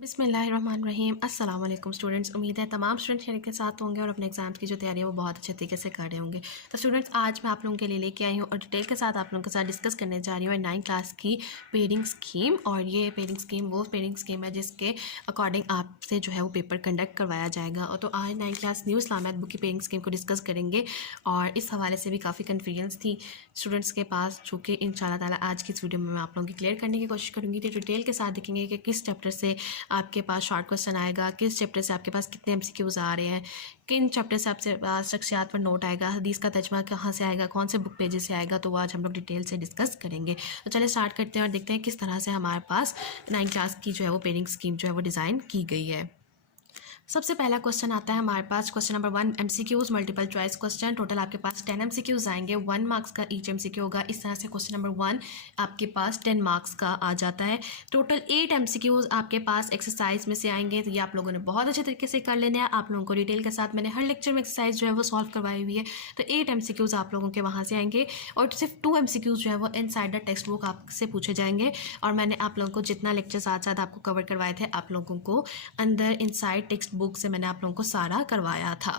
बिस्मिल्लाहिर्रहमानिर्रहीम अस्सलाम वालेकुम स्टूडेंट्स। उम्मीद है तमाम स्टूडेंट्स खैरियत के साथ होंगे और अपने एग्जाम्स की जो तैयारी है वो बहुत अच्छे तरीके से कर रहे होंगे। तो स्टूडेंट्स आज मैं आप लोगों के लिए लेके आई हूँ और डिटेल के साथ आप लोगों के साथ डिस्कस करने जा रही हूँ 9th क्लास की पेडिंग स्कीम। और ये पेडिंग स्कीम वो पेडिंग स्कीम है जिसके अकॉर्डिंग आपसे जो है वो पेपर कंडक्ट करवाया जाएगा। और तो आज 9th क्लास न्यू इस्लामियात बुक की पेडिंग स्कीम को डिस्कस करेंगे और इस हवाले से भी काफ़ी कन्फ्यूजन्स थी स्टूडेंट्स के पास, जो कि इंशाल्लाह ताला आज की इस वीडियो में मैं आप लोगों की क्लियर करने की कोशिश करूँगी। तो डिटेल के साथ देखेंगे कि किस चैप्टर से आपके पास शॉर्ट क्वेश्चन आएगा, किस चैप्टर से आपके पास कितने एमसीक्यूज आ रहे हैं, किन चैप्टर से आपसे शख्सियात पर नोट आएगा, हदीस का तर्जमा कहाँ से आएगा, कौन से बुक पेजेस से आएगा। तो वो आज हम लोग डिटेल से डिस्कस करेंगे। तो चलिए स्टार्ट करते हैं और देखते हैं किस तरह से हमारे पास 9th क्लास की जो है वो पेडिंग स्कीम जो है वो डिज़ाइन की गई है। सबसे पहला क्वेश्चन आता है हमारे पास question number 1 MCQs multiple choice question. Total आपके पास 10 एमसीक्यूज आएंगे, 1 मार्क्स का ईच एमसीक्यू होगा। इस तरह से क्वेश्चन नंबर 1 आपके पास 10 मार्क्स का आ जाता है। टोटल 8 एमसीक्यूज आपके पास एक्सरसाइज में से आएंगे। तो ये आप लोगों ने बहुत अच्छे तरीके से कर लेने हैं। आप लोगों को डिटेल के साथ मैंने हर लेक्चर में एक्सरसाइज जो है वो सॉल्व करवाई हुई है। तो 8 एमसीक्यूज आप लोगों के वहाँ से आएंगे और सिर्फ 2 एमसीक्यूज जो है वो इनसाइड द टेक्स्ट बुक आपसे पूछे जाएंगे। और मैंने आप लोगों को जितना लेक्चर साथ साथ आपको कवर करवाए थे, आप लोगों को अंदर इनसाइड टेक्स्ट बुक से मैंने आप लोगों को सारा करवाया था।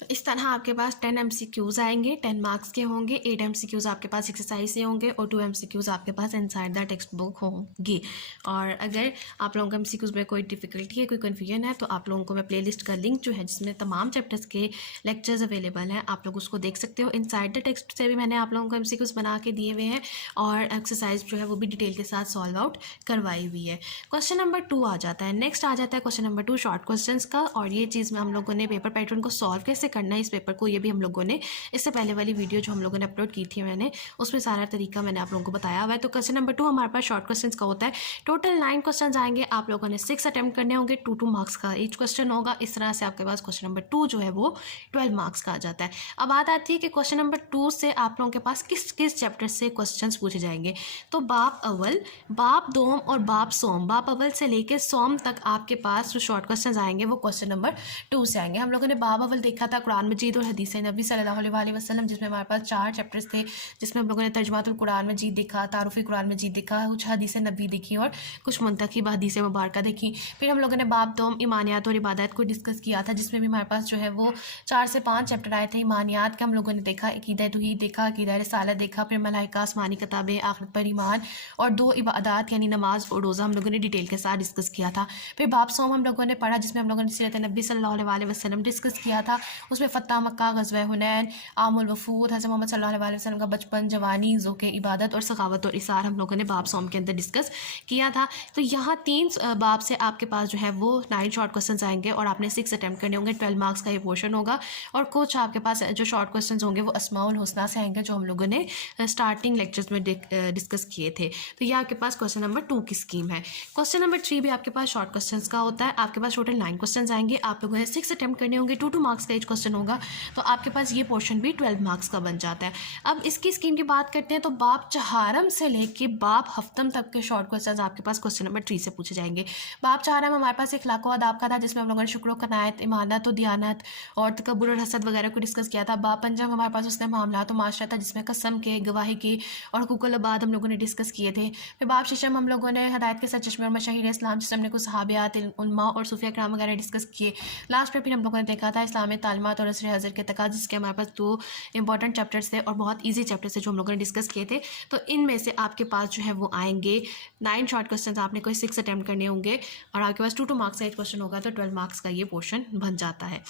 तो इस तरह आपके पास 10 एमसीक्यूज आएंगे, 10 मार्क्स के होंगे। 8 एमसीक्यूज आपके पास एक्सरसाइज से होंगे और 2 एमसीक्यूज आपके पास इनसाइड द टेक्स्ट बुक होंगी। और अगर आप लोगों को एमसीक्यूज में कोई डिफिकल्टी है, कोई कन्फ्यूजन है, तो आप लोगों को मैं प्लेलिस्ट का लिंक जो है जिसमें तमाम चैप्टर्स के लेक्चर्स अवेलेबल हैं, आप लोग उसको देख सकते हो। इनसाइड द टेक्स्ट से भी मैंने आप लोगों को एमसीक्यूज बना के दिए हुए हैं और एक्सरसाइज जो है वो भी डिटेल के साथ सॉल्व आउट करवाई हुई है। क्वेश्चन नंबर 2 आ जाता है। नेक्स्ट आ जाता है क्वेश्चन नंबर 2 शॉर्ट क्वेश्चन का। और ये चीज़ में हम लोगों ने पेपर पैटर्न को सॉल्व कैसे करना है इस पेपर को, ये भी हम लोगों ने इससे पहले वाली वीडियो जो हम लोगों ने अपलोड की थी मैंने उसमें सारा तरीका मैंने आप लोगों को बताया हुआ है। तो क्वेश्चन नंबर 2 हमारे पास शॉर्ट क्वेश्चंस का होता है। टोटल 9 क्वेश्चंस आएंगे, आप लोगों ने 6 अटेम्प्ट करने होंगे, 2 मार्क्स का ईच क्वेश्चन होगा। इस तरह से आपके पास क्वेश्चन नंबर 2 जो है वो 12 मार्क्स का आ जाता है। अब बात आती है कि क्वेश्चन नंबर 2 से आप लोगों के पास किस किस चैप्टर से क्वेश्चन पूछे जाएंगे। तो बाप अव्वल, बाप दोम और बाप सोम, बाप अव्वल से लेकर सोम तक आपके पास जो शॉर्ट क्वेश्चन आएंगे वो क्वेश्चन नंबर 2 से आएंगे। हम लोगों ने बाप अव्वल देखा था कुरान मजीद और हदीस नबी सल्लल्लाहु अलैहि वसल्लम, जिसमें हमारे पास 4 चैप्टर्स थे, जिसमें हम लोगों ने तर्जुमातुल कुरान मजीद देखा, तारुफ़ी कुरान मजीद देखा, कुछ हदीस नबी देखी और कुछ मुंतखब हदीस मुबारक देखी। फिर हम लोगों ने बाब दोम ईमानियात और इबादत को डिस्कस किया था, जिसमें भी हमारे पास जो है वो 4 से 5 चैप्टर आए थे। ईमानियात का हम लोगों ने देखा, अक़ीदा तौहीद देखा, अक़ीदा रिसालत देखा, फिर मलाइका, आसमानी किताबें, आखिरत पर ईमान और 2 इबादत यानी नमाज और रोज़ा हम लोगों ने डिटेल के साथ डिस्कस किया था। फिर बाब सोम हम लोगों ने पढ़ा, जिसमें हम लोगों ने सीरत नबी सल्लल्लाहु अलैहि वसल्लम डिस्कस किया था। उसमें फ़तह मक्का, ग़ज़वा हुनैन, आमुल वफूद, हज़रत मोहम्मद सल्लल्लाहु अलैहि वसल्लम का बचपन, जवानी, ज़ौक़ इबादत और सखावत और इसार हम लोगों ने बाब सोम के अंदर डिस्कस किया था। तो यहाँ 3 बाब से आपके पास जो है वो 9 शॉर्ट क्वेश्चन आएंगे और आपने 6 अटैम्प्ट करने होंगे। 12 मार्क्स का ये पोर्शन होगा। और कुछ आपके पास जो शॉर्ट क्वेश्चन होंगे वो अस्माउल हुस्ना से आएंगे, जो हम लोगों ने स्टार्टिंग लेक्चर्स में डिस्कस किए थे। तो ये आपके पास क्वेश्चन नंबर 2 की स्कीम है। क्वेश्चन नंबर 3 भी आपके पास शॉर्ट क्वेश्चन का होता है। आपके पास टोटल 9 क्वेश्चन आएंगे, आप लोगों ने 6 अटैम्प्ट करने होंगे, 2 मार्क्स का एक क्वेश्चन होगा। तो आपके पास ये पोर्शन भी 12 मार्क्स का बन जाता है। अब इसकी स्कीम की बात करते हैं तो बाप चहारम से लेके बाप हफ्तम तक के शॉर्ट क्वेश्चंस आपके पास क्वेश्चन नंबर 3 से पूछे जाएंगे। बाप चहारम हमारे पास इखलाक व अदाब का था, जिसमें हम लोगों ने शुक्र कनायत, इमानत और दियानत और तकब्बुर और हसद वगैरह को डिस्कस किया था। बाप पंजम हमारे पास उसने मामलात और माशरा था, जिसमें कसम के, गवाही के और हुकूकुल अबाद हम लोगों ने डिस्कस किए थे। फिर बाप शिशम हम लोगों ने हदायत के सरचश्मे और मशाहिर इस्लाम, जिसमें हमने कुछ सहाबियात, उलमा और सूफिया कराम वगैरह डिस्कस किए। लास्ट पर फिर हम लोगों ने देखा था इस्लामी तालीमात और असर हज़र के तकाज़, जिसके हमारे पास 2 इंपॉर्टेंट चैप्टर्स थे और बहुत ईजी चैप्टर्स थे जो हम लोगों ने डिस्कस किए थे। तो इनमें से आपके पास जो है वो आएंगे 9 शॉर्ट क्वेश्चन, आपने कोई 6 अटैम्प्ट करने होंगे और आपके पास 2 मार्क्स का एक क्वेश्चन होगा, तो 12 मार्क्स का ये पोर्शन बन जाता है।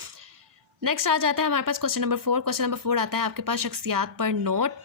नेक्स्ट आ जाता है हमारे पास क्वेश्चन नंबर 4। क्वेश्चन नंबर 4 आता है आपके पास शख्सियात पर नोट।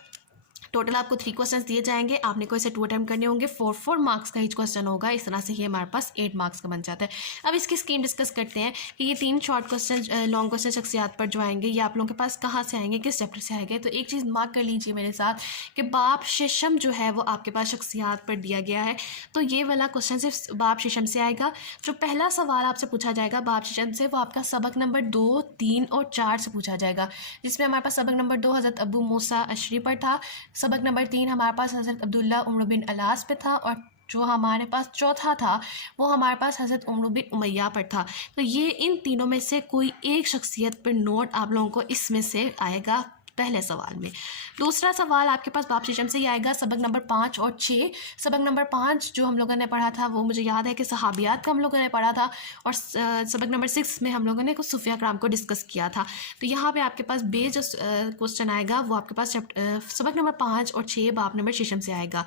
टोटल आपको 3 क्वेश्चंस दिए जाएंगे, आपने कोई से 2 अटैम्प्ट करने होंगे, 4 मार्क्स का ईच क्वेश्चन होगा। इस तरह से ये हमारे पास 8 मार्क्स का बन जाता है। अब इसकी स्कीम डिस्कस करते हैं कि ये 3 शॉर्ट क्वेश्चन लॉन्ग क्वेश्चन शख्सियात पर जो आएंगे ये आप लोगों के पास कहाँ से आएंगे, किस चैप्टर से आएंगे। तो एक चीज़ मार्क कर लीजिए मेरे साथ कि बाप शिशम जो है वो आपके पास शख्सियात पर दिया गया है। तो ये वाला क्वेश्चन सिर्फ बाप शिशम से आएगा। जो पहला सवाल आपसे पूछा जाएगा बाप शिशम से, वो आपका सबक नंबर 2, 3 और 4 से पूछा जाएगा, जिसमें हमारे पास सबक नंबर 2 हज़रत अबू मूसा अशरी पर था, सबक नंबर 3 हमारे पास हज़रत अब्दुल्ला उमर बिन अलास पे था और जो हमारे पास चौथा था वो हमारे पास हज़रत उमर बिन उमैया पर था। तो ये इन तीनों में से कोई एक शख्सियत पर नोट आप लोगों को इसमें से आएगा पहले सवाल में। दूसरा सवाल आपके पास बाप शीशम से ही आएगा, सबक नंबर 5 और 6। सबक नंबर 5 जो हम लोगों ने पढ़ा था वो मुझे याद है कि सहाबियात का हम लोगों ने पढ़ा था, और सबक नंबर 6 में हम लोगों ने कुछ सूफिया कराम को डिस्कस किया था। तो यहाँ पे आपके पास बे जो क्वेश्चन आएगा वो आपके पास सबक नंबर 5 और 6 बाप नंबर शीशम से आएगा।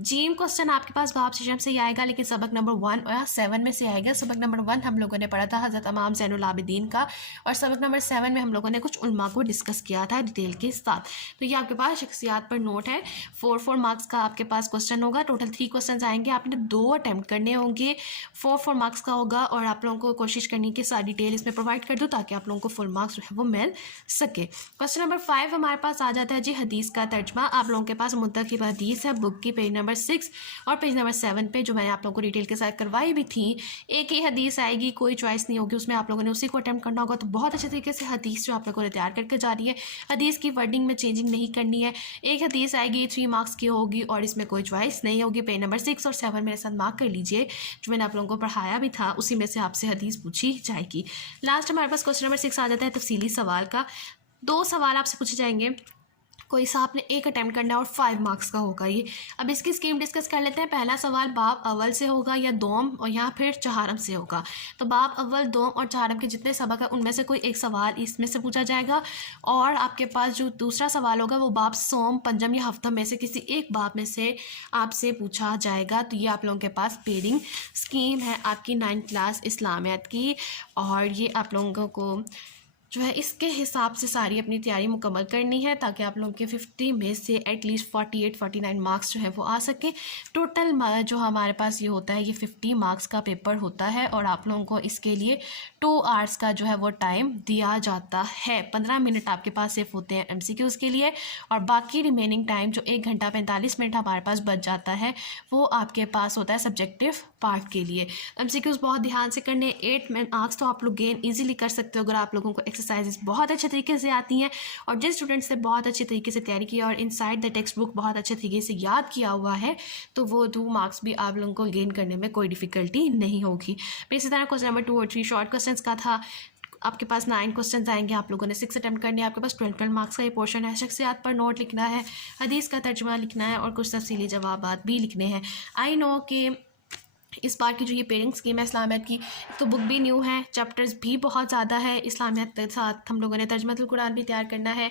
जीम क्वेश्चन आपके पास बाप शीशम से ही आएगा, लेकिन सबक नंबर 1 और 7 में से आएगा। सबक नंबर 1 हम लोगों ने पढ़ा था हज़रत इमाम ज़ैनुल आबिदीन का, और सबक नंबर 7 में हम लोगों ने कुछ उलमा को डिस्कस किया था डिटेल के साथ। तो ये आपके पास शख्सियात पर नोट है। 4 मार्क्स का आपके पास क्वेश्चन होगा। टोटल 3 क्वेश्चन आएंगे, आपने 2 अटैम्प्ट करने होंगे। 4 मार्क्स का होगा, और आप लोगों को कोशिश करनी कि सारी डिटेल इसमें प्रोवाइड कर दूँ ताकि आप लोगों को फुल मार्क्स जो है वो मिल सके। क्वेश्चन नंबर 5 हमारे पास आ जाता है जी हदीस का तर्जमा। आप लोगों के पास मुंतखब हदीस है बुक की पेज नंबर 6 और पेज नंबर 7 पे, जो मैंने आप लोगों को डिटेल के साथ करवाई भी थी। एक ही हदीस आएगी, कोई चॉइस नहीं होगी उसमें, आप लोगों ने उसी को अटैम्प्ट करना होगा। तो बहुत अच्छे तरीके से हदीस जो आप लोगों ने तैयार करके जा रही है, हदीस की वर्डिंग में चेंजिंग नहीं करनी है। एक हदीस आएगी 3 मार्क्स की होगी और इसमें कोई चॉइस नहीं होगी। पेज नंबर 6 और 7 मेरे साथ मार्क कर लीजिए, जो मैंने आप लोगों को पढ़ाया भी था उसी में से आपसे हदीस पूछी जाएगी। लास्ट हमारे पास क्वेश्चन नंबर 6 आ जाता है तफसीली सवाल का। 2 सवाल आपसे पूछे जाएंगे, कोई सा आपने एक अटैम्प्ट करना है और 5 मार्क्स का होगा ये। अब इसकी स्कीम डिस्कस कर लेते हैं। पहला सवाल बाब अव्वल से होगा या दोम, और या फिर चहारम से होगा। तो बाब अव्वल, दोम और चहारम के जितने सबक है उनमें से कोई एक सवाल इसमें से पूछा जाएगा, और आपके पास जो दूसरा सवाल होगा वो बाब सोम, पंजम या हफ्तम में से किसी एक बाब में से आपसे पूछा जाएगा। तो ये आप लोगों के पास पेडिंग स्कीम है आपकी 9th क्लास इस्लामियात की, और ये आप लोगों को जो है इसके हिसाब से सारी अपनी तैयारी मुकम्मल करनी है ताकि आप लोगों के 50 में से एटलीस्ट 48-49 मार्क्स जो है वो आ सके। टोटल जो हमारे पास ये होता है ये 50 मार्क्स का पेपर होता है, और आप लोगों को इसके लिए 2 आवर्स का जो है वो टाइम दिया जाता है। 15 मिनट आपके पास सिर्फ होते हैं MCQs के लिए, और बाकी रिमेनिंग टाइम जो 1 घंटा 45 मिनट हमारे पास बच जाता है वो आपके पास होता है सब्जेक्टिव पार्ट के लिए। MCQs बहुत ध्यान से करने। 8 मार्क्स तो आप लोग गेन ईजिली कर सकते हो अगर आप लोगों को एक्सरसाइजेस बहुत अच्छे तरीके से आती हैं, और जिस स्टूडेंट्स ने बहुत अच्छे तरीके से तैयारी की और इनसाइड द टेक्स्ट बुक बहुत अच्छे तरीके से याद किया हुआ है, तो वो 2 मार्क्स भी आप लोगों को गेन करने में कोई डिफ़िकल्टी नहीं होगी। इसी तरह क्वेश्चन नंबर 2 और 3 शॉर्ट क्वेश्चन का था। आपके पास 9 क्वेश्चन आएंगे, आप लोगों ने 6 अटैम्प्ट करने हैं। आपके पास 12 मार्क्स का ये पोर्शन है। शख्सियात पर नोट लिखना है, हदीस का तर्जुमा लिखना है, और कुछ तफसीली जवाबात भी लिखने हैं। आई नो कि इस बार की जो ये पेयरिंग स्कीम है इस्लामियत की, तो बुक भी न्यू है, चैप्टर्स भी बहुत ज़्यादा है। इस्लामियत के साथ हम लोगों ने तर्जुमतुल कुरान भी तैयार करना है,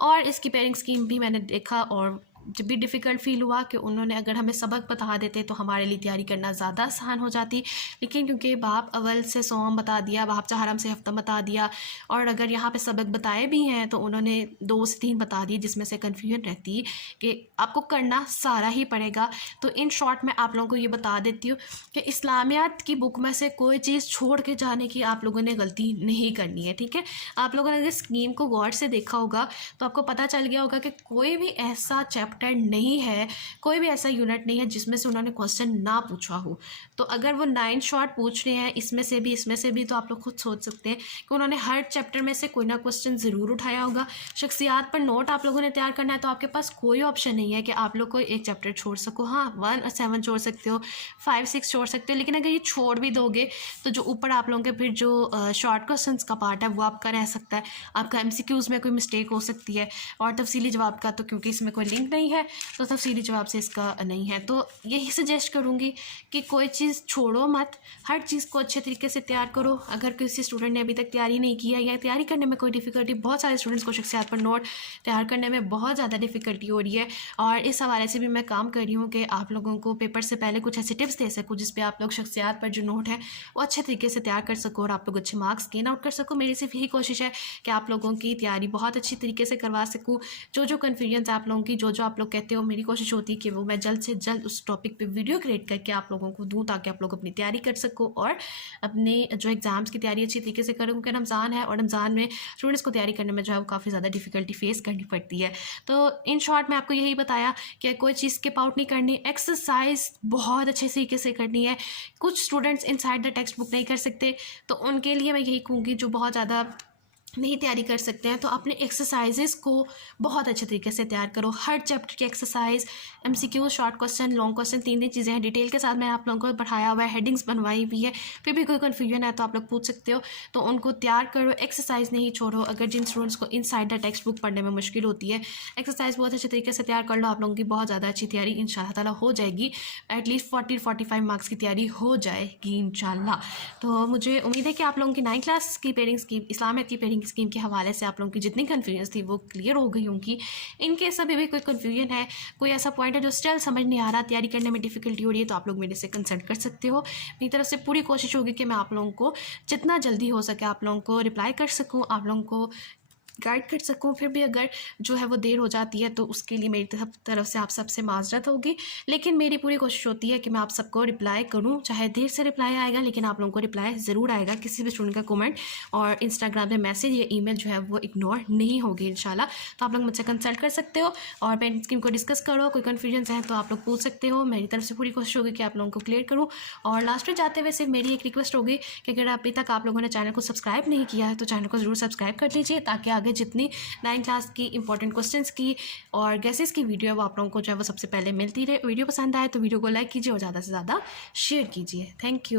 और इसकी पेयरिंग स्कीम भी मैंने देखा, और जब भी डिफ़िकल्ट फील हुआ कि उन्होंने अगर हमें सबक बता देते तो हमारे लिए तैयारी करना ज़्यादा आसान हो जाती। लेकिन क्योंकि बाप अव्वल से सोम बता दिया, बाप चहारम से हफ्ता बता दिया, और अगर यहाँ पे सबक बताए भी हैं तो उन्होंने 2 से 3 बता दिए, जिसमें से कन्फ्यूजन रहती कि आपको करना सारा ही पड़ेगा। तो इन शॉर्ट मैं आप लोगों को ये बता देती हूँ कि इस्लामियात की बुक में से कोई चीज़ छोड़ के जाने की आप लोगों ने गलती नहीं करनी है, ठीक है। आप लोगों ने अगर स्कीम को गौर से देखा होगा तो आपको पता चल गया होगा कि कोई भी ऐसा चैप्टर नहीं है, कोई भी ऐसा यूनिट नहीं है जिसमें से उन्होंने क्वेश्चन ना पूछा हो। तो अगर वो 9 शॉर्ट पूछ रहे हैं इसमें से भी, तो आप लोग खुद सोच सकते हैं कि उन्होंने हर चैप्टर में से कोई ना क्वेश्चन ज़रूर उठाया होगा। शख्सियात पर नोट आप लोगों ने तैयार करना है, तो आपके पास कोई ऑप्शन नहीं है कि आप लोग कोई एक चैप्टर छोड़ सको। हाँ, 1 और 7 छोड़ सकते हो, 5, 6 छोड़ सकते हो, लेकिन अगर ये छोड़ भी दोगे तो जो ऊपर आप लोगों के फिर जो शॉर्ट क्वेश्चन का पार्ट है वो आपका रह सकता है। आपका MCQs में कोई मिस्टेक हो सकती है, और तफसीली जवाब का तो क्योंकि इसमें कोई लिंक नहीं है तो तफसीली जवाब से इसका नहीं है। तो यही सजेस्ट करूँगी कि कोई चीज़ छोड़ो मत, हर चीज़ को अच्छे तरीके से तैयार करो। अगर किसी स्टूडेंट ने अभी तक तैयारी नहीं की है या तैयारी करने में कोई डिफ़िकल्टी, बहुत सारे स्टूडेंट्स को शख्सियात पर नोट तैयार करने में बहुत ज़्यादा डिफ़िकल्टी हो रही है, और इस हवाले से भी मैं काम कर रही हूँ कि आप लोगों को पेपर से पहले कुछ ऐसे टिप्स दे सकूँ जिस पर आप लोग शख्सियात पर जो नोट है वो अच्छे तरीके से तैयार कर सको और आप लोग अच्छे मार्क्स गेन आउट कर सको। मेरी सिर्फ यही कोशिश है कि आप लोगों की तैयारी बहुत अच्छी तरीके से करवा सकूँ। जो कन्फ्यूजन आप लोगों की, जो आप लोग कहते हो, मेरी कोशिश होती है कि वो मैं जल्द से जल्द उस टॉपिक पे वीडियो क्रिएट करके आप लोगों को दूँ ताकि आप लोग अपनी तैयारी कर सको और अपने जो एग्ज़ाम्स की तैयारी अच्छी तरीके से करो। क्योंकि रमज़ान है और रमज़ान में स्टूडेंट्स को तैयारी करने में जो है वो काफ़ी ज़्यादा डिफ़िकल्टी फेस करनी पड़ती है। तो इन शॉर्ट मैं आपको यही बताया कि कोई चीज़ स्किप आउट नहीं करनी, एक्सरसाइज बहुत अच्छे तरीके से करनी है। कुछ students inside the text book नहीं कर सकते, तो उनके लिए मैं यही कहूँगी जो बहुत ज़्यादा नहीं तैयारी कर सकते हैं तो अपने एक्सरसाइजेस को बहुत अच्छे तरीके से तैयार करो। हर चैप्टर की exercise, MCQ, short question, long question, तीन चीज़ें हैं। डिटेल के साथ मैं आप लोगों को पढ़ाया हुआ है, हेडिंग्स बनवाई हुई है। फिर भी कोई कन्फ्यूजन है तो आप लोग पूछ सकते हो, तो उनको तैयार करो। एक्सरसाइज नहीं छोड़ो। अगर जिन स्टूडेंट्स को इनसाइड द टेक्स्ट बुक पढ़ने में मुश्किल होती है, एक्सरसाइज बहुत अच्छे तरीके से तैयार कर लो। आप लोगों की बहुत ज़्यादा अच्छी तैयारी इंशाल्लाह ताला हो जाएगी। एटलीस्ट 40-45 मार्क्स की तैयारी हो जाएगी इंशाल्लाह। तो मुझे उम्मीद है कि आप लोगों की 9th क्लास की पेयरिंग स्कीम, इस्लामिक की पेयरिंग स्कीम के हवाले से आप लोगों की जितनी कन्फ्यूजन थी वो क्लियर हो गई होंगी। इनकेस अभी भी कोई कन्फ्यूजन है, कोई ऐसा पॉइंट है जो स्टिल समझ नहीं आ रहा, तैयारी करने में डिफ़िकल्टी हो रही है, तो आप लोग मेरे से कंसल्ट कर सकते हो। मेरी तरफ से पूरी कोशिश होगी कि मैं आप लोगों को जितना जल्दी हो सके आप लोगों को रिप्लाई कर सकूँ, आप लोगों को गाइड कर सकूँ। फिर भी अगर जो है वो देर हो जाती है तो उसके लिए मेरी तरफ से आप सबसे माजरत होगी, लेकिन मेरी पूरी कोशिश होती है कि मैं आप सबको रिप्लाई करूँ। चाहे देर से रिप्लाई आएगा, लेकिन आप लोगों को रिप्लाई ज़रूर आएगा। किसी भी स्टूडेंट का कमेंट और इंस्टाग्राम पे मैसेज या ईमेल जो है वो इग्नोर नहीं होगी इंशाल्लाह। तो आप लोग मुझसे कंसल्ट कर सकते हो और पेरेंट स्कीम को डिस्कस करो। कोई कन्फ्यूजन है तो आप लोग पूछ सकते हो। मेरी तरफ से पूरी कोशिश होगी कि आप लोगों को क्लियर करूँ। और लास्ट में जाते हुए सिर्फ मेरी एक रिक्वेस्ट होगी कि अगर अभी तक आप लोगों ने चैनल को सब्सक्राइब नहीं किया है तो चैनल को ज़रूर सब्सक्राइब कर लीजिए, ताकि आगे जितनी 9th क्लास की इंपॉर्टेंट क्वेश्चंस की और गैसेस की वीडियो है वो आप लोगों को जो है वो सबसे पहले मिलती रहे। वीडियो पसंद आए तो वीडियो को लाइक कीजिए और ज़्यादा से ज़्यादा शेयर कीजिए। Thank you.